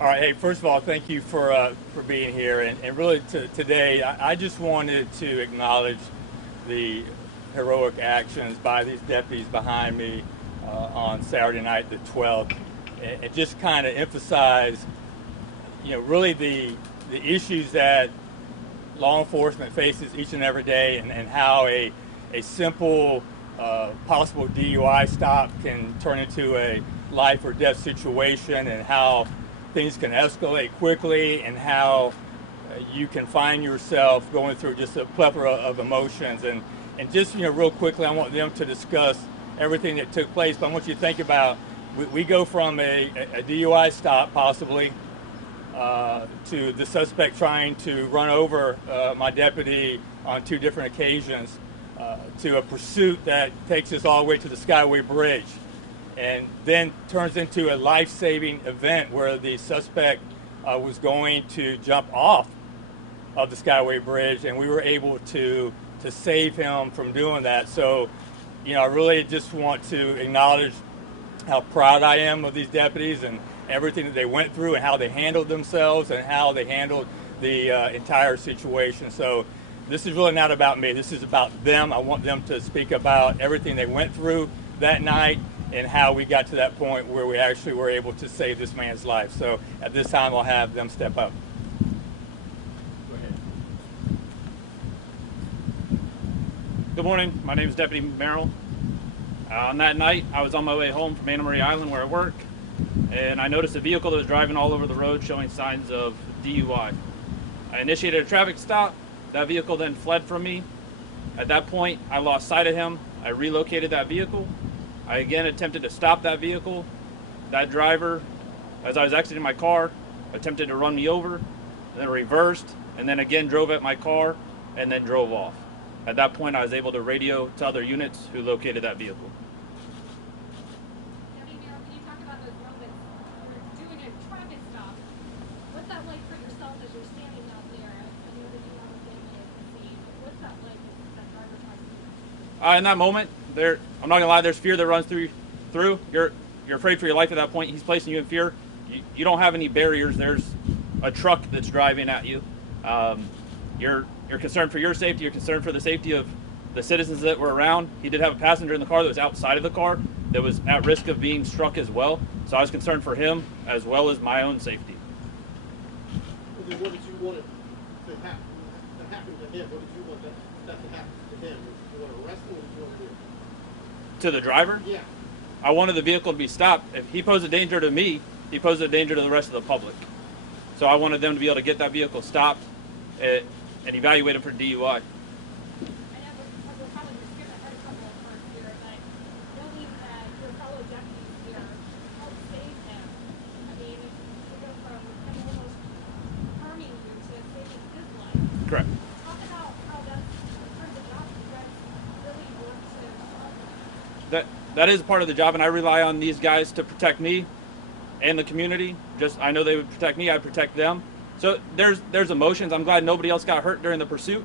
All right. Hey, first of all, thank you for being here, and really today, I just wanted to acknowledge the heroic actions by these deputies behind me on Saturday night, the 12th, and just kind of emphasize, really the issues that law enforcement faces each and every day, and how a simple possible DUI stop can turn into a life or death situation, and how things can escalate quickly, and how you can find yourself going through just a plethora of emotions. And just, real quickly, I want them to discuss everything that took place, but I want you to think about, we go from a DUI stop possibly to the suspect trying to run over my deputy on two different occasions, to a pursuit that takes us all the way to the Skyway Bridge, and then turns into a life-saving event where the suspect was going to jump off of the Skyway Bridge, and we were able to save him from doing that. So, I really just want to acknowledge how proud I am of these deputies and everything that they went through, and how they handled themselves, and how they handled the entire situation. So this is really not about me. This is about them. I want them to speak about everything they went through that night, and how we got to that point where we actually were able to save this man's life. So at this time, I'll have them step up. Go ahead. Good morning. My name is Deputy Merrill. On that night, I was on my way home from Anna Marie Island where I work, and I noticed a vehicle that was driving all over the road showing signs of DUI. I initiated a traffic stop. That vehicle then fled from me. At that point, I lost sight of him. I relocated that vehicle. I again attempted to stop that vehicle. That driver, as I was exiting my car, attempted to run me over, then reversed, and then again drove at my car, and then drove off. At that point, I was able to radio to other units who located that vehicle. Deputy Mayor, can you talk about those moments? You're doing a traffic stop. What's that like for yourself as you're standing out there? I know that you have a family at the scene. What's that like as that driver tries to do? In that moment, I'm not gonna lie, there's fear that runs through. You're afraid for your life at that point. He's placing you in fear. You don't have any barriers. There's a truck that's driving at you. You're concerned for your safety. You're concerned for the safety of the citizens that were around. He did have a passenger in the car that was outside of the car that was at risk of being struck as well. So I was concerned for him as well as my own safety. Well, then what did you want to happen to him? What did you want that to happen to him? Did you want to arrest him, or did you want to do? To the driver? Yeah. I wanted the vehicle to be stopped. If he posed a danger to me, he posed a danger to the rest of the public. So I wanted them to be able to get that vehicle stopped and evaluated for DUI. I know we're probably just going to hurt a couple of words here, but knowing that your fellow deputies here helped save him, I mean, to go from him almost harming you to saving his life. Correct. Talk about how that's part of the job you guys really work to help. That is part of the job, and I rely on these guys to protect me and the community. I know they would protect me, I protect them. So there's emotions. I'm glad nobody else got hurt during the pursuit,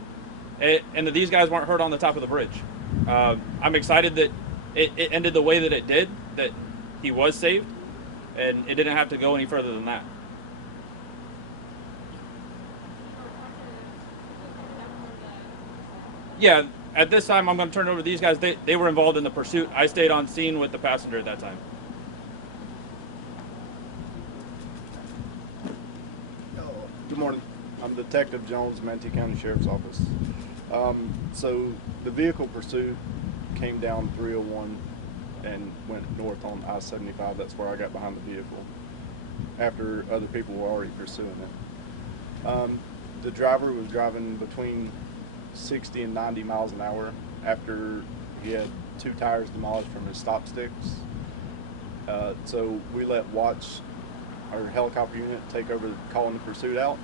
and that these guys weren't hurt on the top of the bridge. I'm excited that it ended the way that it did, that he was saved, and it didn't have to go any further than that. Yeah, at this time, I'm going to turn it over to these guys. They were involved in the pursuit. I stayed on scene with the passenger at that time. Good morning. I'm Detective Jones, Manatee County Sheriff's Office. So the vehicle pursuit came down 301 and went north on I-75. That's where I got behind the vehicle after other people were already pursuing it. The driver was driving between 60 and 90 miles an hour after he had two tires demolished from his stop sticks. So we let Watch, our helicopter unit, take over calling the pursuit out,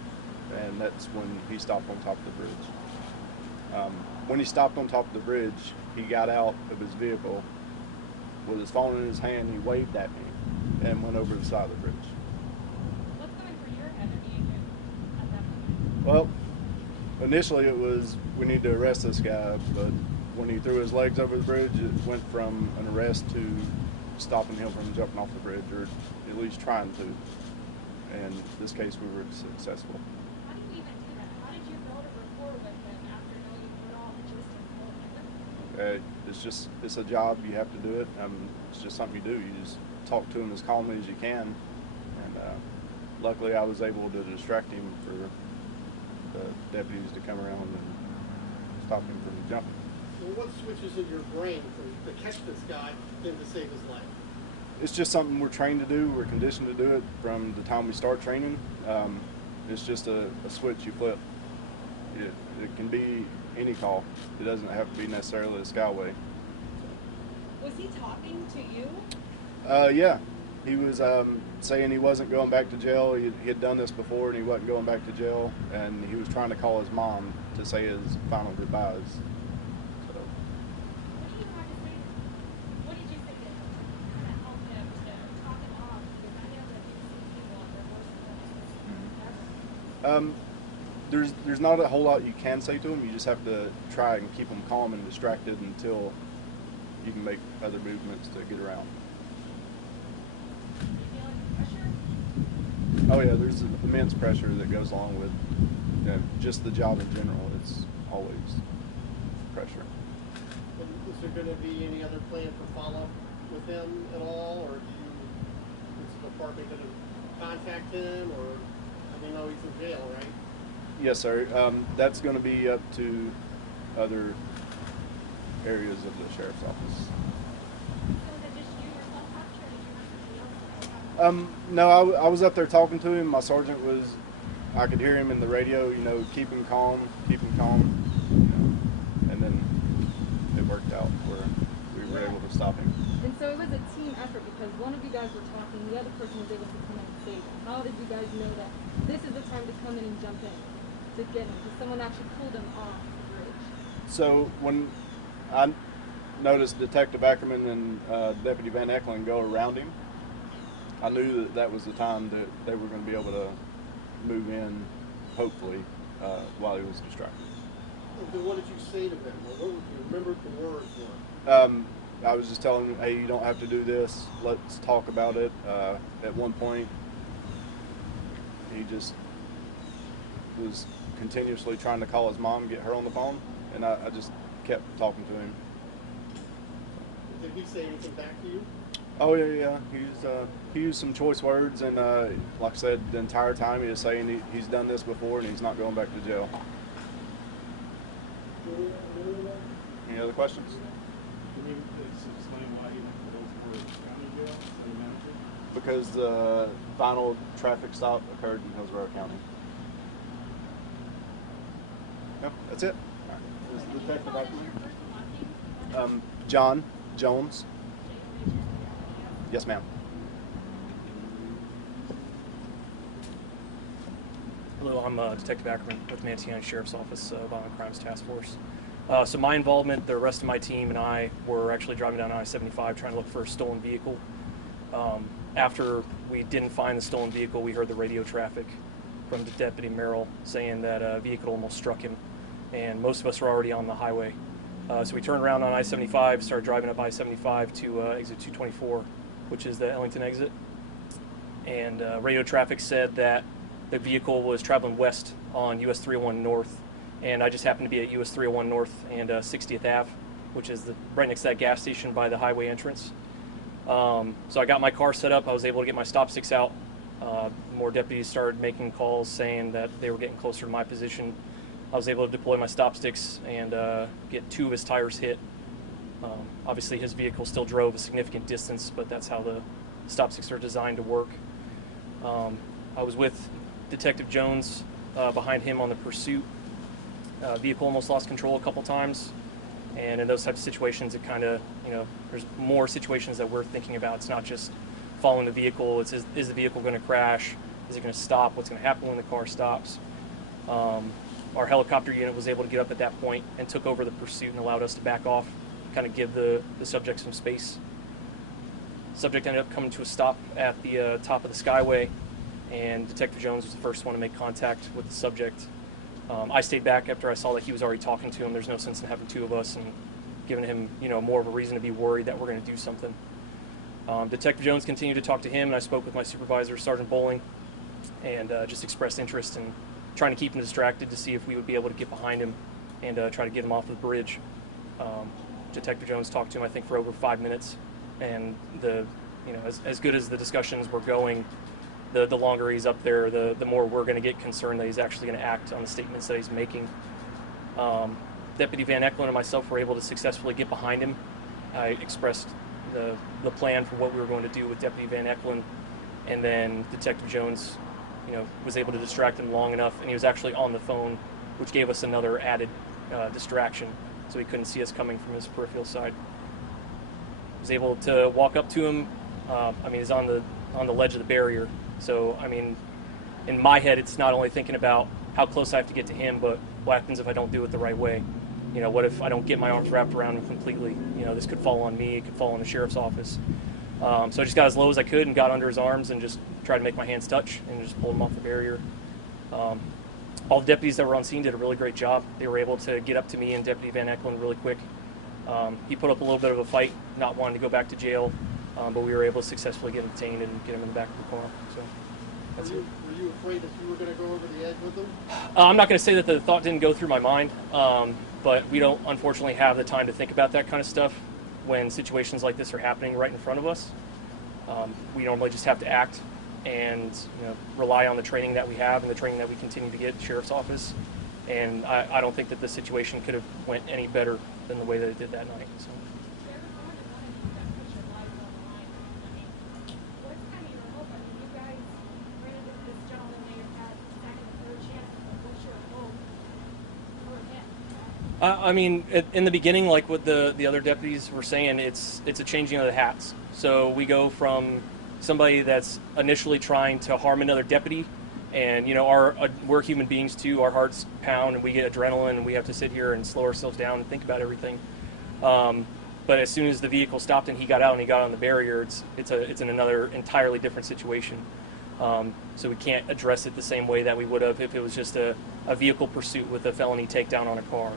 and that's when he stopped on top of the bridge. When he stopped on top of the bridge, he got out of his vehicle with his phone in his hand. He waved at me and went over the side of the bridge. What's going through your head at that point? Well, initially it was, we need to arrest this guy, but when he threw his legs over the bridge, it went from an arrest to stopping him from jumping off the bridge, or at least trying to. And this case we were successful. How did you even do that? How did you build a rapport with them after knowing what all the just It's a job. You have to do it. It's just something you do. You just talk to him as calmly as you can. And luckily, I was able to distract him for the deputies to come around and stop him from jumping. Well, what switches in your brain to catch this guy and to save his life? It's just something we're trained to do. We're conditioned to do it from the time we start training. It's just a switch you flip. It can be any call. It doesn't have to be necessarily a Skyway. Was he talking to you? Yeah. He was saying he wasn't going back to jail. He had done this before and he wasn't going back to jail. And he was trying to call his mom to say his final goodbyes. So. What do you have to say? What did you think that kind of helped him to talk it off? Because I know that these people on their worst There's not a whole lot you can say to him. You just have to try and keep him calm and distracted until you can make other movements to get around. You feeling pressure? Oh yeah, there's immense pressure that goes along with just the job in general. It's always pressure. Is there going to be any other plan for follow-up with him at all, or is the department going to contact him, or I mean, he's in jail, right? Yes, sir. That's going to be up to other areas of the sheriff's office. So is it just you yourself, Patrick, or did you have somebody else? No, I was up there talking to him. My sergeant was, I could hear him in the radio, keep him calm, and then it worked out where we were able to stop him. And so it was a team effort because one of you guys were talking, the other person was able to come in and save him. How did you guys know that this is the time to come in and jump in to get him? Because someone actually pulled him off the bridge. So when I noticed Detective Ackerman and Deputy Van Ecklen go around him, I knew that was the time that they were going to be able to move in, hopefully, while he was distracted. Then what did you say to him? What do you remember the words were? I was just telling him, hey, you don't have to do this. Let's talk about it. At one point, he just was continuously trying to call his mom, get her on the phone, and I just kept talking to him. Did he say anything back to you? Oh yeah. He used some choice words, and like I said, the entire time he was saying he's done this before and he's not going back to jail. Any other questions? Can you explain why he went to Hillsborough County Jail instead of Manatee? Because the final traffic stop occurred in Hillsborough County. Yep, that's it. This is Detective Ackerman. John Jones. Yes, ma'am. Hello, I'm Detective Ackerman with Manatee County Sheriff's Office, Violent Crimes Task Force. So my involvement, the rest of my team and I were actually driving down I-75 trying to look for a stolen vehicle. After we didn't find the stolen vehicle, we heard the radio traffic from the Deputy Merrill saying that a vehicle almost struck him, and most of us were already on the highway. So we turned around on I-75, started driving up I-75 to exit 224, which is the Ellington exit. And radio traffic said that the vehicle was traveling west on US 301 North, and I just happened to be at US 301 North and 60th Ave, which is right next to that gas station by the highway entrance. So I got my car set up. I was able to get my stop sticks out. More deputies started making calls saying that they were getting closer to my position. I was able to deploy my stop sticks and get 2 of his tires hit. Obviously his vehicle still drove a significant distance, but that's how the stop sticks are designed to work. I was with Detective Jones behind him on the pursuit. Vehicle almost lost control a couple times, and in those types of situations it kind of, there's more situations that we're thinking about. It's not just following the vehicle, it's is the vehicle going to crash, is it going to stop, what's going to happen when the car stops. Our helicopter unit was able to get up at that point and took over the pursuit and allowed us to back off, kind of give the subject some space. Subject ended up coming to a stop at the top of the Skyway, and Detective Jones was the first one to make contact with the subject. I stayed back after I saw that he was already talking to him. There's no sense in having 2 of us and giving him, more of a reason to be worried that we're going to do something. Detective Jones continued to talk to him, and I spoke with my supervisor, Sergeant Bowling. and just expressed interest in trying to keep him distracted to see if we would be able to get behind him and try to get him off the bridge. Detective Jones talked to him, I think, for over 5 minutes, and as good as the discussions were going, the longer he's up there, the more we're going to get concerned that he's actually going to act on the statements that he's making. Deputy Van Eckelen and myself were able to successfully get behind him. I expressed the plan for what we were going to do with Deputy Van Eckelen, and then Detective Jones, was able to distract him long enough, and he was actually on the phone, which gave us another added distraction, so he couldn't see us coming from his peripheral side. I was able to walk up to him. He's on the ledge of the barrier, so in my head, it's not only thinking about how close I have to get to him, but what happens if I don't do it the right way? What if I don't get my arms wrapped around him completely? This could fall on me. It could fall on the sheriff's office. So I just got as low as I could and got under his arms and just tried to make my hands touch and just pulled him off the barrier. All the deputies that were on scene did a really great job. They were able to get up to me and Deputy Van Eckelen really quick. He put up a little bit of a fight, not wanting to go back to jail, but we were able to successfully get him detained and get him in the back of the car. So that's it. Were you afraid that you were going to go over the edge with them? I'm not going to say that the thought didn't go through my mind, but we don't unfortunately have the time to think about that kind of stuff when situations like this are happening right in front of us. We normally just have to act and rely on the training that we have and the training that we continue to get at the sheriff's office. And I don't think that the situation could have went any better than the way that it did that night. So. In the beginning, like what the other deputies were saying, it's a changing of the hats. So we go from somebody that's initially trying to harm another deputy, and we're human beings too. Our hearts pound, and we get adrenaline, and we have to sit here and slow ourselves down and think about everything. But as soon as the vehicle stopped and he got out and he got on the barrier, it's another entirely different situation. So we can't address it the same way that we would have if it was just a vehicle pursuit with a felony takedown on a car.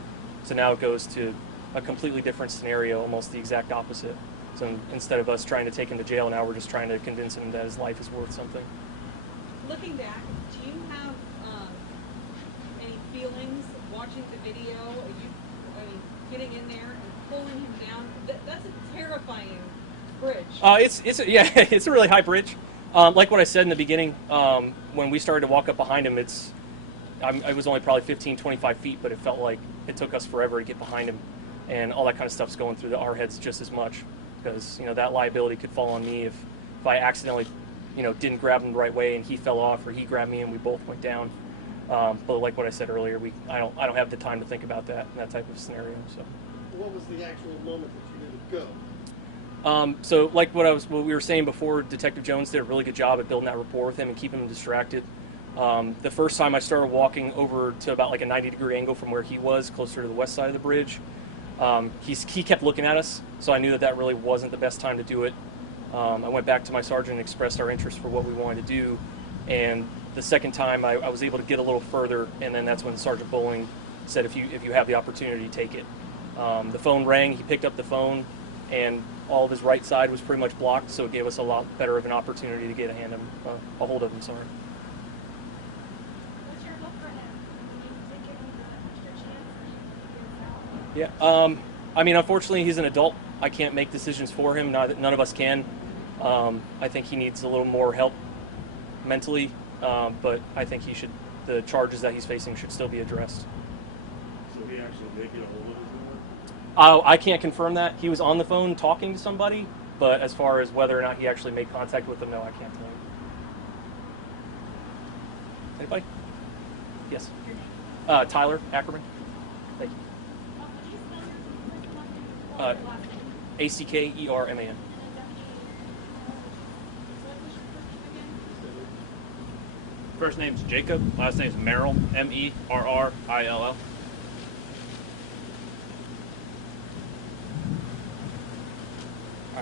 So now it goes to a completely different scenario, almost the exact opposite. So instead of us trying to take him to jail, now we're just trying to convince him that his life is worth something. Looking back, do you have any feelings watching the video? Getting in there and pulling him down? That's a terrifying bridge. It's a really high bridge. Like what I said in the beginning, when we started to walk up behind him, I was only probably 15, 25 feet, but it felt like it took us forever to get behind him, and all that kind of stuff's going through our heads just as much, because that liability could fall on me if I accidentally didn't grab him the right way and he fell off, or he grabbed me and we both went down. But like what I said earlier, I don't have the time to think about that in that type of scenario. So what was the actual moment that you didn't go? So like what we were saying before, Detective Jones did a really good job at building that rapport with him and keeping him distracted. The first time I started walking over to about like a 90-degree angle from where he was, closer to the west side of the bridge, he kept looking at us, so I knew that really wasn't the best time to do it. I went back to my sergeant and expressed our interest for what we wanted to do, and the second time I was able to get a little further, and then that's when Sergeant Bowling said, if you have the opportunity, take it. The phone rang, he picked up the phone, and all of his right side was pretty much blocked, so it gave us a lot better of an opportunity to get a hold of him. Sorry. What's your hope for him? Did give him the extra chance, or you figure it out? Yeah. Unfortunately, he's an adult. I can't make decisions for him. None of us can. I think he needs a little more help mentally, but I think the charges that he's facing should still be addressed. So he actually did get a hold of his number? I can't confirm that. He was on the phone talking to somebody, but as far as whether or not he actually made contact with them, no, I can't tell you. Anybody? Yes. Tyler Ackerman. Thank you. Could you spell your first last name? Ackerman. First name's Jacob, last name's Merrill, Merrill. All right.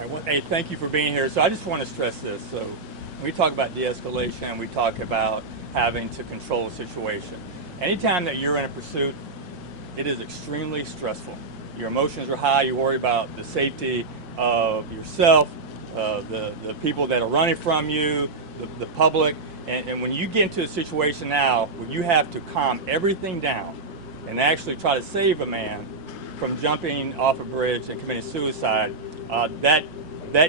Well, hey, thank you for being here. So I just want to stress this. So when we talk about de-escalation, we talk about having to control a situation. Anytime that you're in a pursuit, it is extremely stressful. Your emotions are high. You worry about the safety of yourself, the people that are running from you, the public, And when you get into a situation now where you have to calm everything down and actually try to save a man from jumping off a bridge and committing suicide, that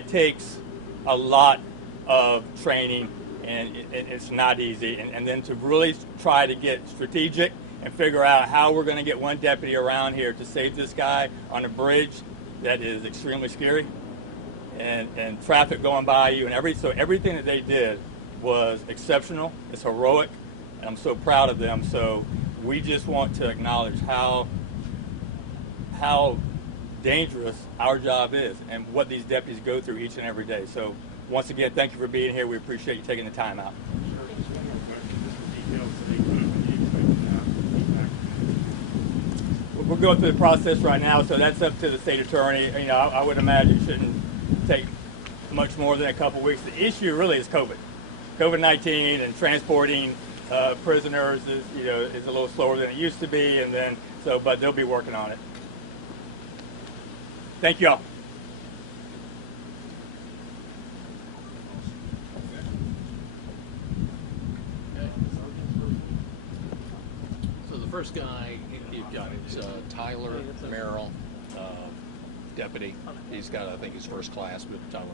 takes a lot of training, and it's not easy. And then to really try to get strategic and figure out how we're going to get one deputy around here to save this guy on a bridge that is extremely scary, and traffic going by you, and so everything that they did was exceptional. It's heroic, and I'm so proud of them. So we just want to acknowledge how dangerous our job is and what these deputies go through each and every day. So once again, thank you for being here. We appreciate you taking the time out. We're going through the process right now, so that's up to the state attorney. You know, I would imagine it shouldn't take much more than a couple weeks. The issue really is COVID-19, and transporting prisoners is a little slower than it used to be, and then but they'll be working on it. Thank you all. So the first guy you've got is Tyler Merrill, deputy. He's got, I think, his first class with Tyler.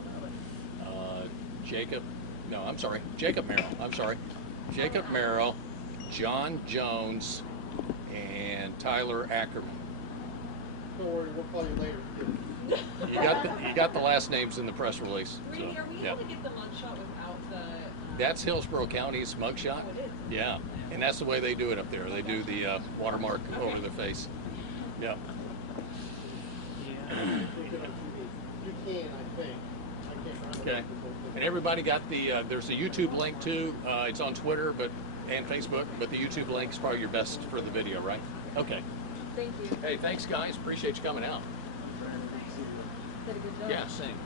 Jacob Merrill. Jacob Merrill, John Jones, and Tyler Ackerman. Don't worry, we'll call you later. You got the last names in the press release. Randy, So, are we yeah. able to get the mugshot without the? That's Hillsborough County's mugshot. Oh, it is? Yeah, and that's the way they do it up there. They do the watermark over their face. Yeah. You can, I think. I can't remember. Okay. And everybody got the. There's a YouTube link too. It's on Twitter, and Facebook. But the YouTube link is probably your best for the video, right? Okay. Thank you. Hey, thanks guys. Appreciate you coming out. Did a good job. Yeah, same.